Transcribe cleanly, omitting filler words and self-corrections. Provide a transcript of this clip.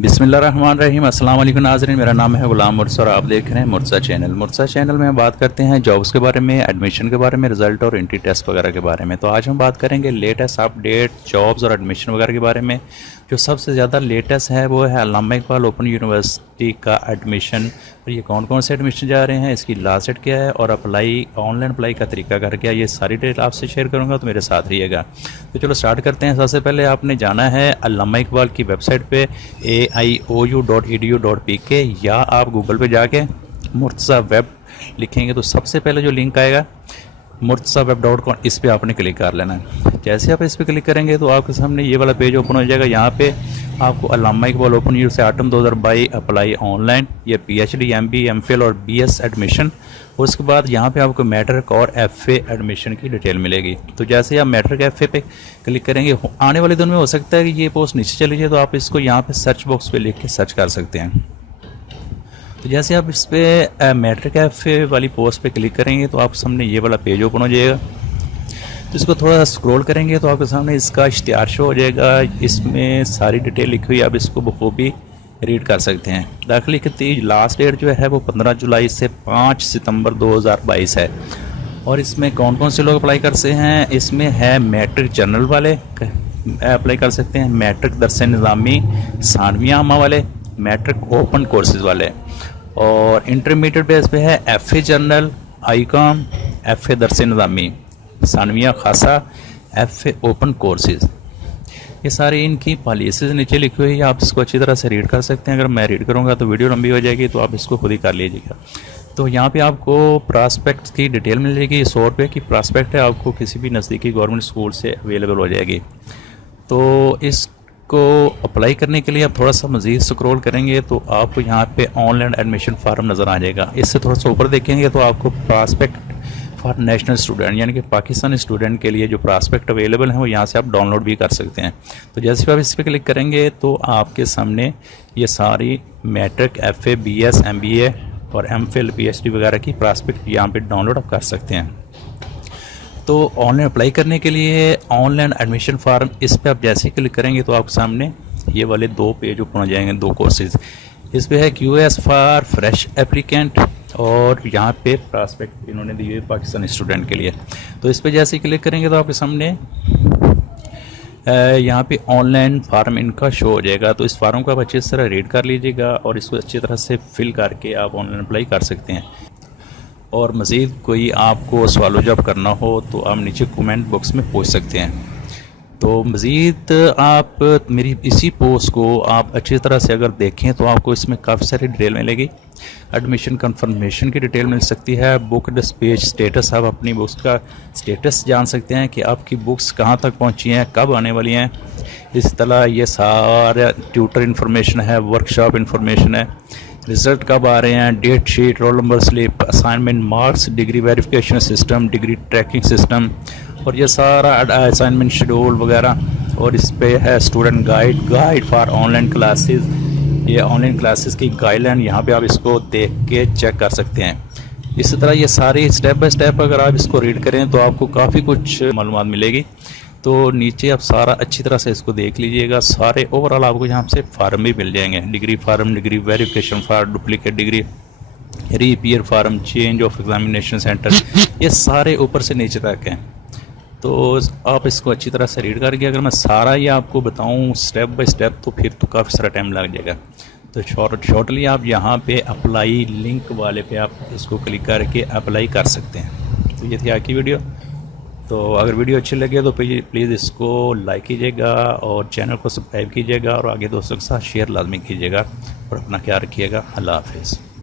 बिस्मिल्लाहिर्रहमानिर्रहीम। अस्सलाम वालेकुम नाज़रीन, मेरा नाम है गुलाम मुर्सा और आप देख रहे हैं मुर्सा चैनल। मुर्सा चैनल में हम बात करते हैं जॉब्स के बारे में, एडमिशन के बारे में, रिज़ल्ट और एंट्री टेस्ट वगैरह के बारे में। तो आज हम बात करेंगे लेटेस्ट अपडेट जॉब्स और एडमिशन वगैरह के बारे में। जो सबसे ज़्यादा लेटेस्ट है वो है अल्लामा इकबाल ओपन यूनिवर्सिटी का एडमिशन। और ये कौन कौन से एडमिशन जा रहे हैं, इसकी लास्ट डेट क्या है और अप्लाई ऑनलाइन अप्लाई का तरीका कर क्या, ये सारी डिटेल आपसे शेयर करूँगा, तो मेरे साथ रहिएगा। तो चलो स्टार्ट करते हैं। सबसे पहले आपने जाना है अल्लामा इकबाल की वेबसाइट पे aiou.edu.pk या आप गूगल पे जाके मुर्तज़ा वेब लिखेंगे तो सबसे पहले जो लिंक आएगा murtazaWeb.com, इस पर आपने क्लिक कर लेना है। जैसे आप इस पर क्लिक करेंगे तो आपके सामने ये वाला पेज ओपन हो जाएगा। यहाँ पे आपको Allama Iqbal open university autumn 2022 apply online, ये PhD MB MPhil और BS एडमिशन। उसके बाद यहाँ पे आपको मैट्रिक और FA एडमिशन की डिटेल मिलेगी। तो जैसे आप मैट्रिक FA पे क्लिक करेंगे, आने वाले दिन में हो सकता है कि ये पोस्ट नीचे चली जाए, तो आप इसको यहाँ पे सर्च बॉक्स पे लिख के सर्च कर सकते हैं। तो जैसे आप इस पर मैट्रिक FA वाली पोस्ट पे क्लिक करेंगे तो आपके सामने ये वाला पेज ओपन हो जाएगा। तो इसको थोड़ा सा स्क्रॉल करेंगे तो आपके सामने इसका इश्तिहार शो हो जाएगा। इसमें सारी डिटेल लिखी हुई, आप इसको बखूबी रीड कर सकते हैं। दाखिले की लास्ट डेट जो है वो 15 जुलाई से 5 सितंबर 2022 है। और इसमें कौन कौन से लोग अप्लाई कर सकते हैं, इसमें है मैट्रिक जनरल वाले अप्लाई कर सकते हैं, मैट्रिक दरस निज़ामी सानविया आमा वाले, मैट्रिक ओपन कोर्सेज वाले, और इंटरमीडिएट बेस पे है FA जनरल, ICOM, FA दरस निज़ामी सानविया खासा, FA ओपन कोर्सेज। ये सारी इनकी पॉलिसीज नीचे लिखी हुई है, आप इसको अच्छी तरह से रीड कर सकते हैं। अगर मैं रीड करूँगा तो वीडियो लंबी हो जाएगी, तो आप इसको खुद ही कर लीजिएगा। तो यहाँ पे आपको प्रॉस्पेक्ट की डिटेल मिल जाएगी। 100 रुपये की प्रॉस्पेक्ट है, आपको किसी भी नज़दीकी गवर्नमेंट स्कूल से अवेलेबल हो जाएगी। तो इसको अप्लाई करने के लिए आप थोड़ा सा मज़ीद स्क्रॉल करेंगे तो आपको यहाँ पे ऑनलाइन एडमिशन फार्म नज़र आ जाएगा। इससे थोड़ा सा ऊपर देखेंगे तो आपको प्रॉस्पेक्ट फॉर नेशनल स्टूडेंट यानी कि पाकिस्तानी स्टूडेंट के लिए जो प्रॉस्पेक्ट अवेलेबल हैं वो यहाँ से आप डाउनलोड भी कर सकते हैं। तो जैसे आप इस पर क्लिक करेंगे तो आपके सामने ये सारी मैट्रिक FA BS MBA और MPhil PhD वगैरह की प्रॉस्पेक्ट यहाँ पे डाउनलोड आप कर सकते हैं। तो ऑनलाइन अप्लाई करने के लिए ऑनलाइन एडमिशन फार्म, इस पर आप जैसे ही क्लिक करेंगे तो आपके सामने ये वाले 2 पेज ओपन हो जाएंगे, 2 कोर्सेज। इस पे है QS फॉर फ्रेश एप्लीकेंट और यहाँ पे प्रॉस्पेक्ट इन्होंने दिए हुए पाकिस्तानी स्टूडेंट के लिए। तो इस पे जैसे ही क्लिक करेंगे तो आपके सामने यहाँ पे ऑनलाइन फार्म इनका शो हो जाएगा। तो इस फार्म को आप अच्छी तरह रीड कर लीजिएगा और इसको अच्छी तरह से फिल करके आप ऑनलाइन अप्लाई कर सकते हैं। और मज़ीद कोई आपको सवाल जवाब करना हो तो आप नीचे कमेंट बॉक्स में पूछ सकते हैं। तो मज़ीद आप मेरी इसी पोस्ट को आप अच्छी तरह से अगर देखें तो आपको इसमें काफ़ी सारी डिटेल मिलेगी। एडमिशन कंफर्मेशन की डिटेल मिल सकती है, बुक डिस्पैच स्टेटस, आप अपनी बुक्स का स्टेटस जान सकते हैं कि आपकी बुक्स कहाँ तक पहुँची हैं, कब आने वाली हैं। इस तरह ये सारा ट्यूटर इन्फॉर्मेशन है, वर्कशॉप इन्फॉर्मेशन है, रिज़ल्ट कब आ रहे हैं, date sheet, roll number slip, assignment marks, degree verification system, degree tracking system, और ये सारा असाइनमेंट शेड्यूल वगैरह। और इस पे है student guide for online classes, ये ऑनलाइन क्लासेस की गाइडलाइन, यहाँ पे आप इसको देख के चेक कर सकते हैं। इसी तरह ये सारी स्टेप बाय स्टेप अगर आप इसको रीड करें तो आपको काफ़ी कुछ मालूमात मिलेगी। तो नीचे आप सारा अच्छी तरह से इसको देख लीजिएगा। सारे ओवरऑल आपको यहाँ से फार्म भी मिल जाएंगे, degree form, degree verification form, duplicate degree, reappear form, change of examination centre, ये सारे ऊपर से नीचे तक हैं। तो आप इसको अच्छी तरह से रीड करके, अगर मैं सारा ये आपको बताऊं स्टेप बाय स्टेप तो फिर तो काफ़ी सारा टाइम लग जाएगा। तो शॉर्टली आप यहाँ पे अप्लाई लिंक वाले पे आप इसको क्लिक करके अप्लाई कर सकते हैं। तो ये थी आज की वीडियो। तो अगर वीडियो अच्छी लगे तो प्लीज़ इसको लाइक कीजिएगा और चैनल को सब्सक्राइब कीजिएगा और आगे दोस्तों के साथ शेयर लाजमी कीजिएगा और अपना ख्याल रखिएगा। अल्लाह हाफिज़।